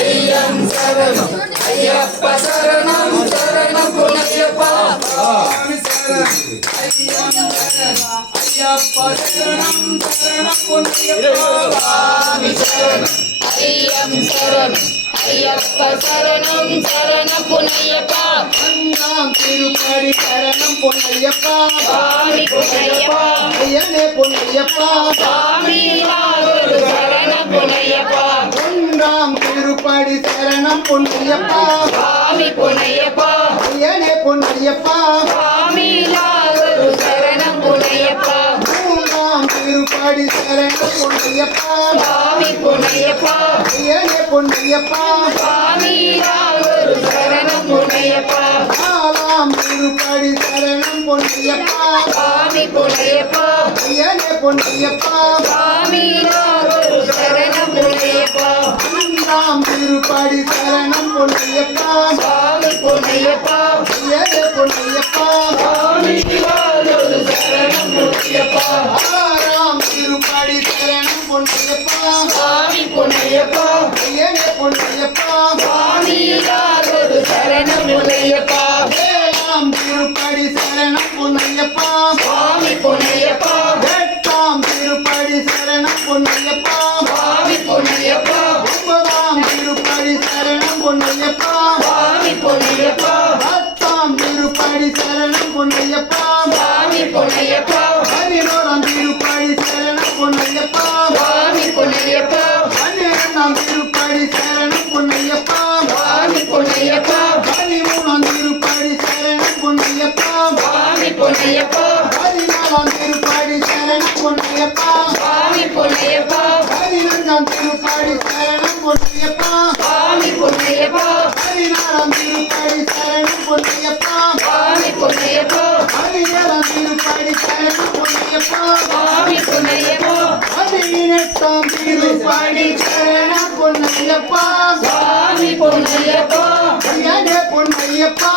ஐயம் சரணம் ஐயப்ப சரணம் சரணம் பொன்னையப்பா சுவாமி சரணம் ஐயம் சரணம் ஐயப்ப சரணம் சரணம் பொன்னையப்பா சுவாமி சரணம் ஐயம் சரணம் ஐயப்ப சரணம் சரணம் பொன்னையப்பா அண்ணாம் திருப்படி சரணம் பொன்னையப்பா சுவாமி பொன்னையப்பா ஐயனே பொன்னையப்பா சுவாமி சரணம் பொன்னையப்பா ஒன்றாம் திருப்படி சரணம் பொன்னையப்பா சுவாமி பொன்னையப்பா ஐயனே பொன்னையப்பா சுவாமி சரணம் பொன்னையப்பா மூன்றாம் திருப்படி சரணம் பொன்னையப்பா சுவாமி பொன்னையப்பா ஐயனே பொன்னையப்பா சுவாமி சரணம் பொன்னையப்பா நாலாம் திருப்படி சரணம் பொன்னையப்பா சுவாமி பொன்னையப்பா ஐயனே பொன்னையப்பா சுவாமி சரணம் பொன்னையப்பா அஞ்சாம் திருப்படி சரணம் பொன்னையப்பா சுவாமி பொன்னையப்பா ஐயனே பொன்னையப்பா சுவாமி சரணம் பொன்னையப்பா ஆறாம் திருப்படி சரணம் பொன்னையப்பா சுவாமி பொன்னையப்பா ஐயனே பொன்னையப்பா சுவாமி சரணம் பொன்னையப்பா ஏழாம் திருப்படி சரணம் பொன்னையப்பா சுவாமி பொன்னையப்பா எட்டாம் திருப்படி சரணம் பொன்னையப்பா சுவாமி பொன்னையப்பா ஒன்பதாம் திருப்படி சரணம் பொன்னையப்பா சுவாமி பொன்னையப்பா பத்தாம் திருப்படி சரணம் பொன்னையப்பா சுவாமி பொன்னையப்பா பதினோராம் திருப்படி சரணம் பொன்னையப்பா சுவாமி பொன்னையப்பா பன்னிரெண்டாம் திருப்படி சரணம் பொன்னையப்பா சுவாமி பொன்னையப்பா பதிமூணாம் திருப்படி சரணம் பொன்னையப்பா சுவாமி பொன்னையப்பா பதினாலாம் திருப்படி சரணம் பொன்னையப்பா சுவாமி பொன்னையப்பா பதினஞ்சாம் திருப்படி சரணம் பொன்னையப்பா சுவாமி பொன்னையப்பா பதினாறாம் திருப்படி சரணம் பொன்னையப்பா சுவாமி பொன்னையப்பா பதினேழாம் திருப்படி சரணம் பொன்னையப்பா சுவாமி பொன்னையப்பா பதினெட்டாம் திருப்படி சரணம் பொன்னையப்பா சுவாமி பொன்னையப்பா ஐயனே பொன்னையப்பா